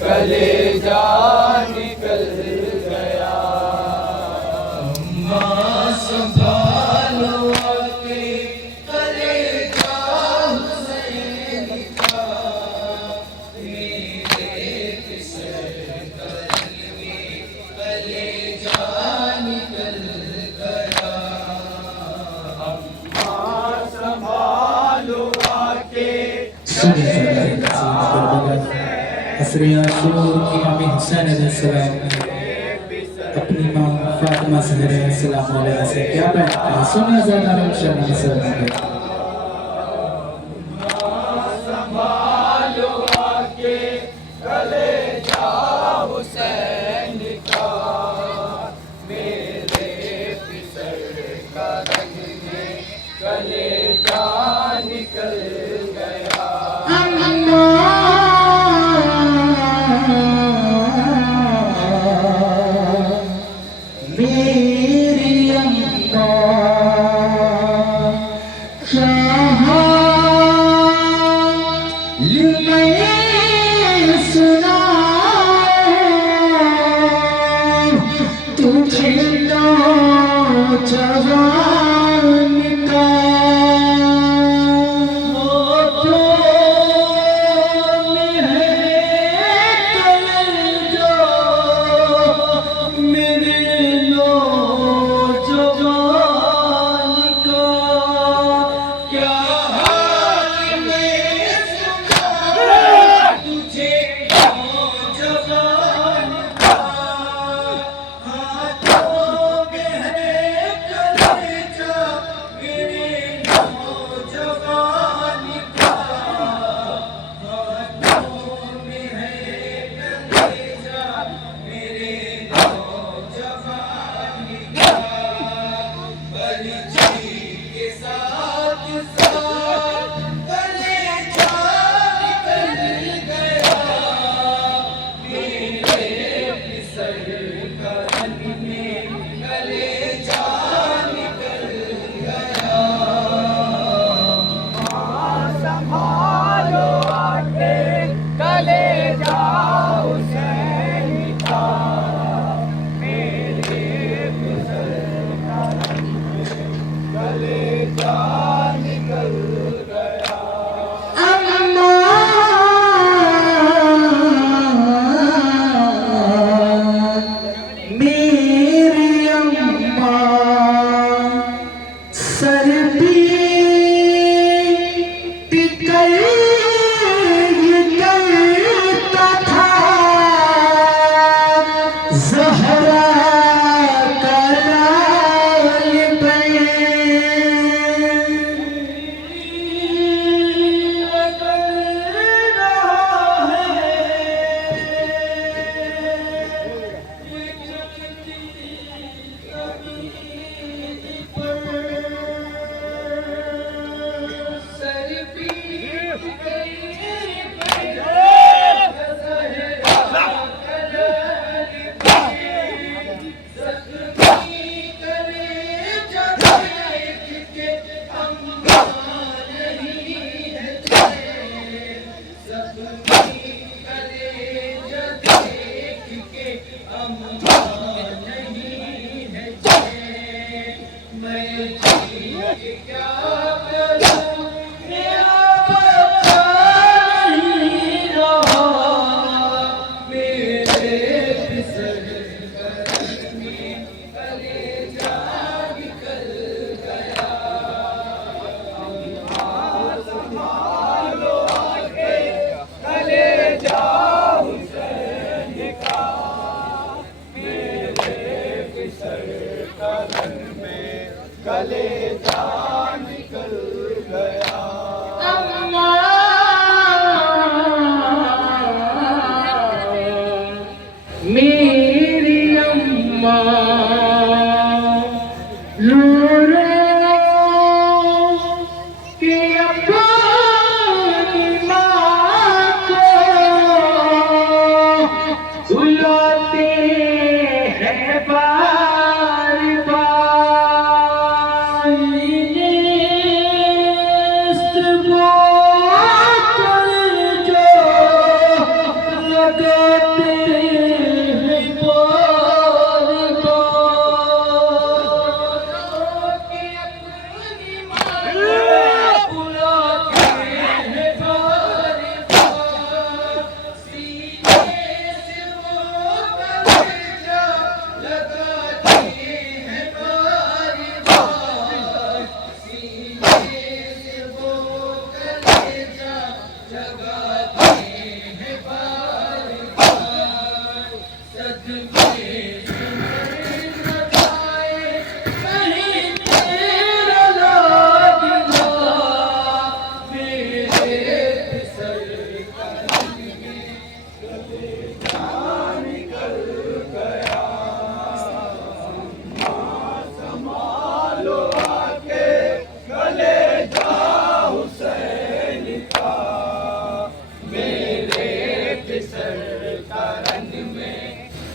कलेजा निकल गया। अम्मा संभालो आके कलेजा हुसैन का, मेरे फिसल कदम में कलेजा निकल गया। अम्मा संभालो आके असर आशूर इमाम हुसैन अलैहिस्सलाम अपनी माँ फातिमा ज़हरा सलाम अलैहा से क्या बैठता है, सुनिए ज़रा रोशन से। संभालो आके कलेजा हुसैन का, मेरे फिसल कदम में कलेजा निकल गया। मेरी अम्मा कहाँ मैं सुनाऊं तुझे नौजवान का। कलेजा निकल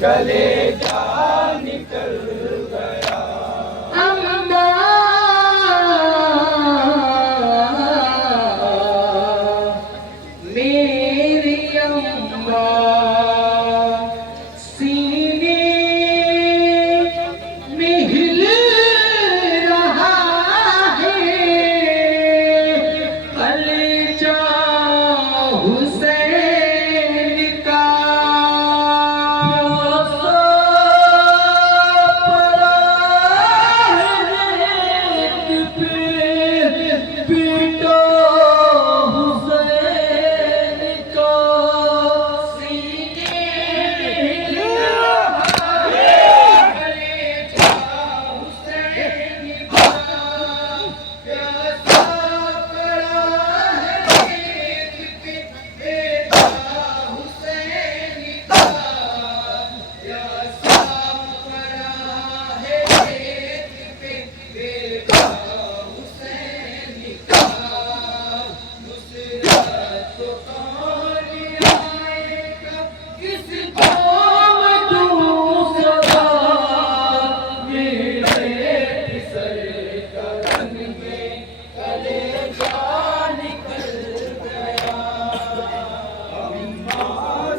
कलेजा निकल गया। अम्मा मेरी अम्मा सीने में हिल रहा है कलेजा हुसैन का।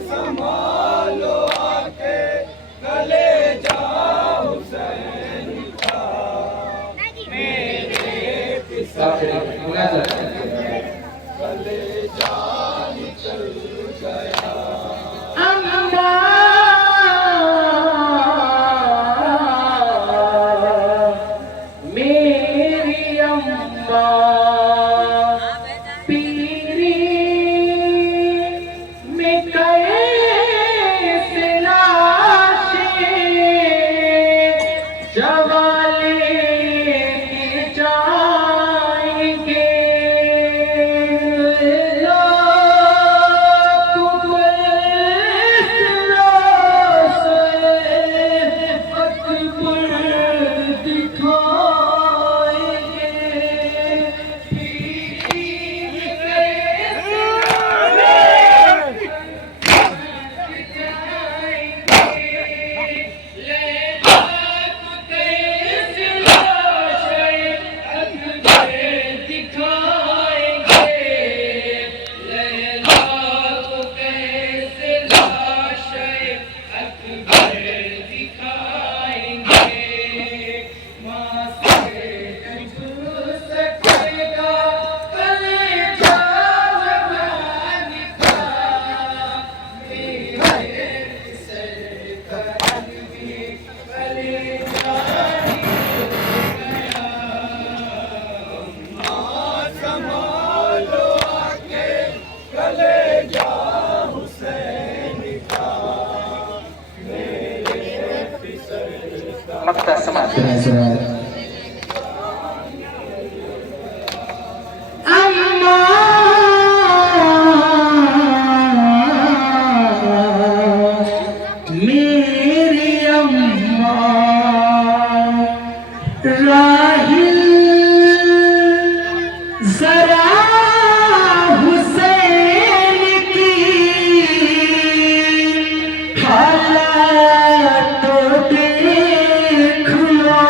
संभालो आके कलेजा हुसैन का, मेरे कलेजा निकल गया। अम्मा मेरी अम्मा पीरी में कैसे लाशें जवाले के जाएंगे। संभालो आके कलेजा हुसैन का, मेरे फिसलता मक्ता समाप्त है सर। अम्मा मेरी अम्मा राहिल जरा हुसैन की हालत तो देख लो।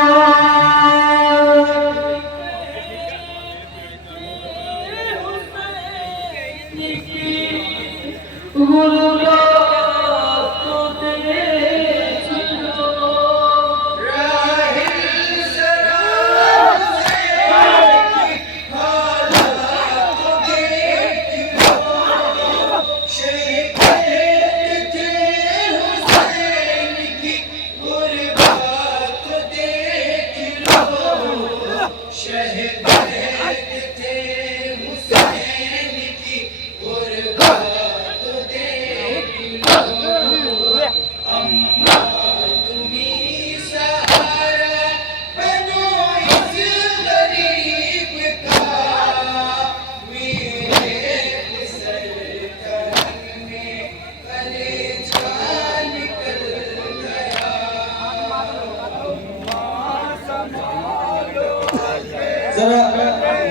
जरा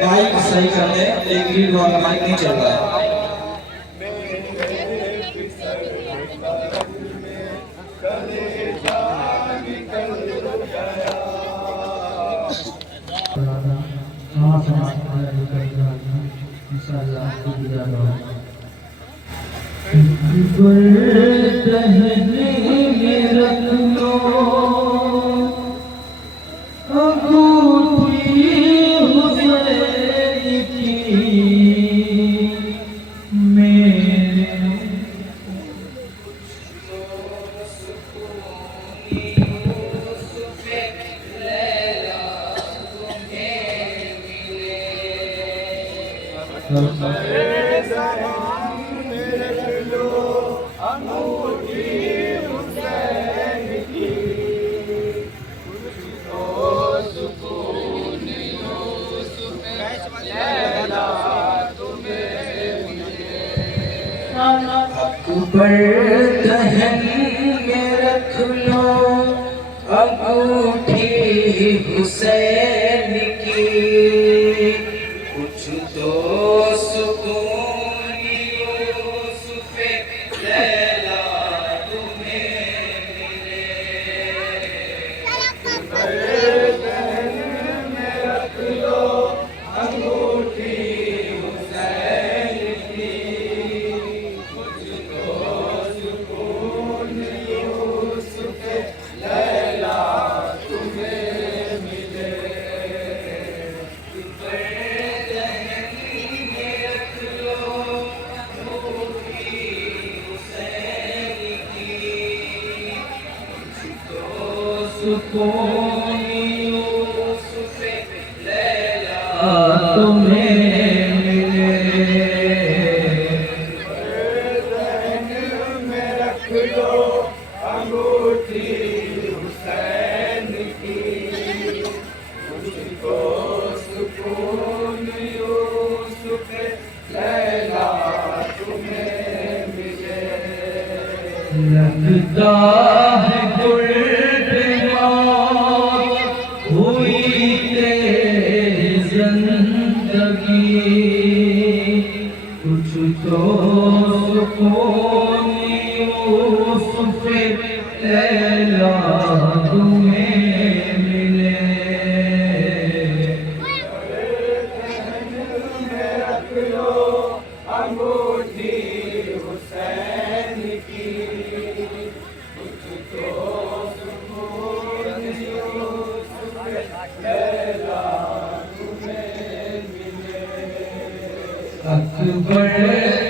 माइक सही कर दे, एक लीड वाला माइक नहीं चल रहा है। मेरे फिसलता में कलेजा इंशाअल्लाह खुद जानो दहने में रख लो अंगूठी हुसैन की मेरे अंगूठी हुसैन की सुकून यूसुफ लैला तुम्हें अकबर दहन में रख लो अंगूठी हुसैन की कुछ तो सुकून यूसुफ लैला तुम्हें रख लो अंगूठी हुसैन की कुछ तो सुकून यूसुफ लैला तुम्हें मिले सुकून यूसुफ लैला तुम्हें मिले जहन में रख लो अंगूठी हुसैन की मुझको सुकून यूसुफ लैला तुम्हें मिले लगता है हुई तेरी जिंदगी कुछ तो सुकून यूसुफ लैला तुम्हें मिले रख लो अंगूठी हुसैन की कुछ तो सुकून यूसुफ लैला तुम्हें मिले अकबर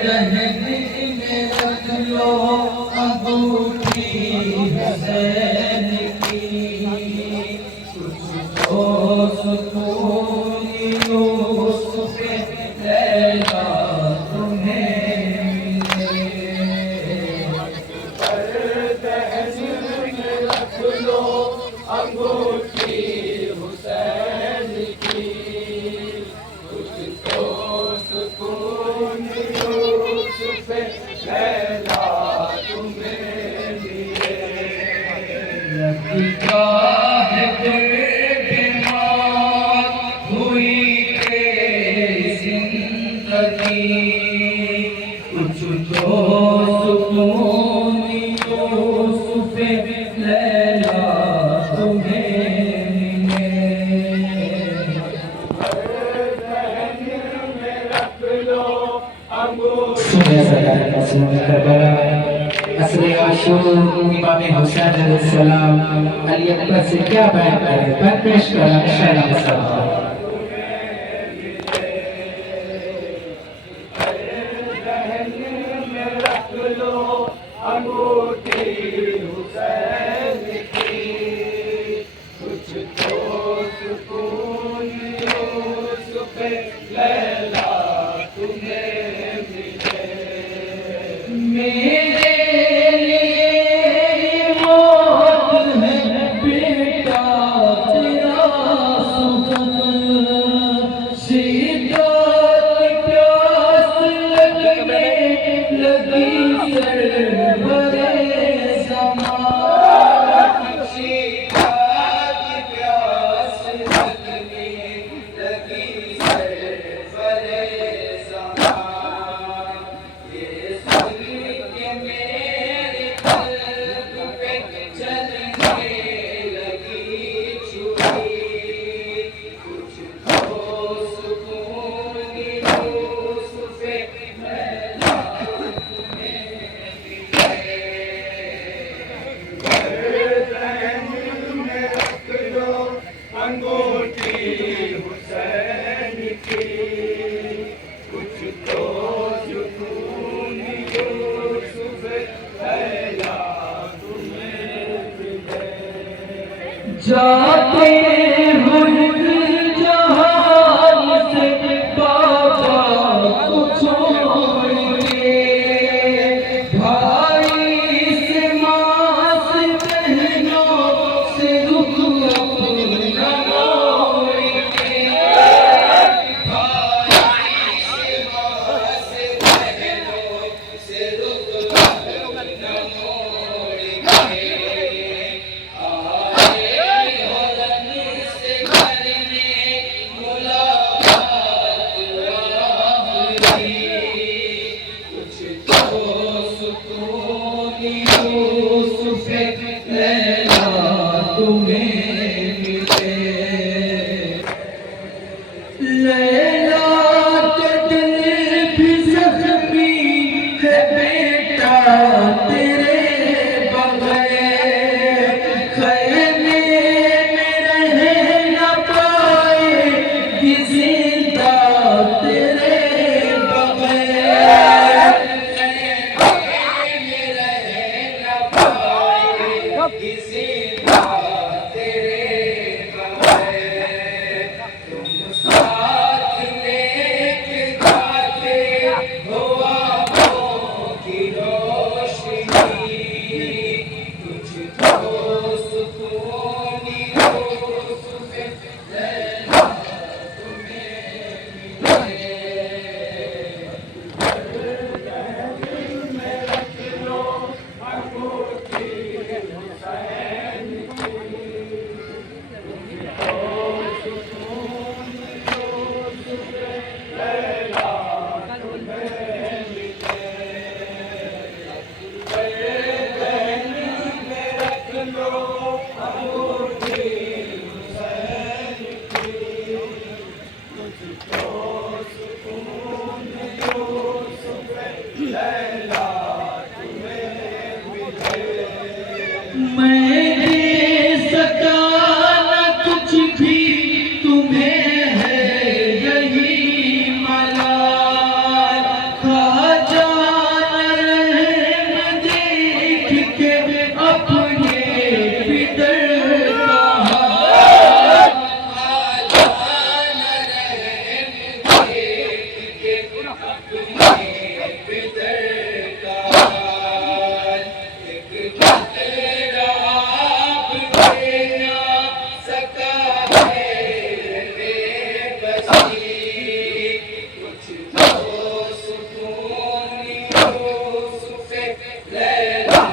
दहन में रख लो अंगूठी हुसैन की कुछ तो सुकून यूसुफ लैला तुम्हें मिले दहन में रख लो अंगूठी हुसैन की कुछ तो सुकून यूसुफ लैला तुम्हें मिले लगता है बीमार हुई तेरी जिंदगी कुछ तो सुकून यूसुफ लैला तुम्हें मिले दहन में रख लो अंगूठी सुनिए सरकार का सुनिए करबला असली आशूर इमाम हुसैन अलैहिस्सलाम अली अकबर से क्या बयान करें पर पेश करा इंशाअल्लाह मुसल्लम में रख लो अंगूठी हुसैन की कुछ तो सुकून यूसुफ लैला तुम्हें मिले मेरे लिए मौत है बेटा तेरा सुगम जाते हुए जहान से बाबा को छोड़ के, भाई से माँ से बहनों से रुख अपना मोड़ के, भाई से माँ से बहनों से रुख अपना मोड़ के, लैला तो दिल भी जख्मी है बेटा तेरे बगैर, खैमे में रह न पाएगी जिंदा तेरे बगैर, खैमे में रह न पाएगी जिंदा तेरे बगैर, तुम साथ लेके जाते हो आँखों की रोशनी, तुझको सुकून यूसुफ लैला तुम्हें मिले। मैं दे सका न कुछ भी तुम्हें है यही मलाल, खा जान रहे देख के अपने पितर का हाल, खा जान रहे देख के अपने पितर का हाल, एक कतरा आप देना सका है बेबसी, कुछ तो सुकून यूसुफ लैला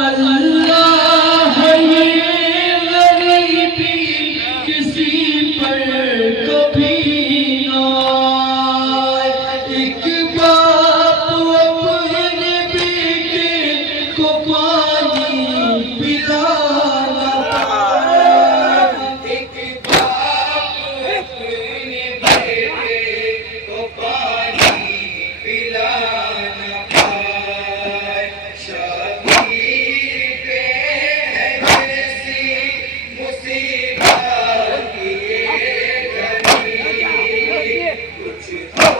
अल्लाह ये गरीबी किसी पर कभी ना आए। एक बाप अपने बेटे को पानी पिला ना पाए। एक बाप अपने बेटे को पानी पिला ना पाए। शबीर पे है जैसी मुसीबत ये घड़ी, कुछ तो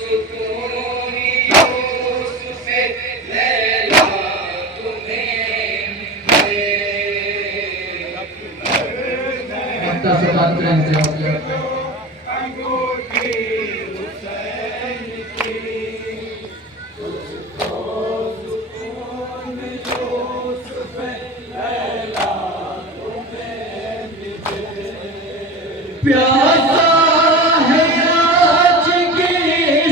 सुकून यूसुफ लैला तुम्हें मिले। अंगूठी हुसैन की, तुझको सुकून यूसुफ लैला तुम्हें मिले। प्यासा है आज के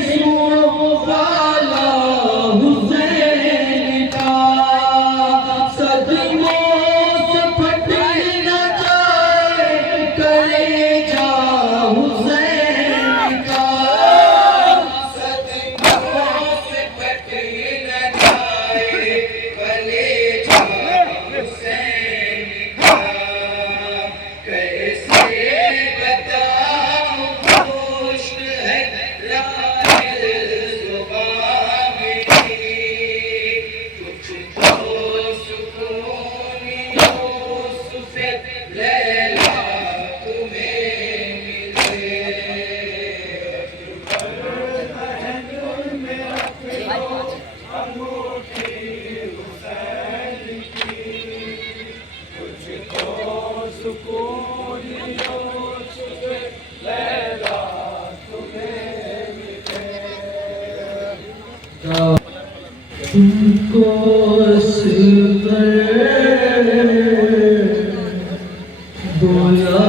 सुनो वाला हुसैन का, सदियों से फट न जाए कलेजा हुसैन का। सदियों से फट न जाए कलेजा हुसैन का। कैसे बताऊं खुश्क है लाहिल ज़ुबान मेरी, कुछ तो सुकून यूसुफ लैला तुम्हें मिले। अंगूठी हुसैन की, तुझको सुकून यूसुफ लैला तुम्हें मिले। तुमको असगर बोला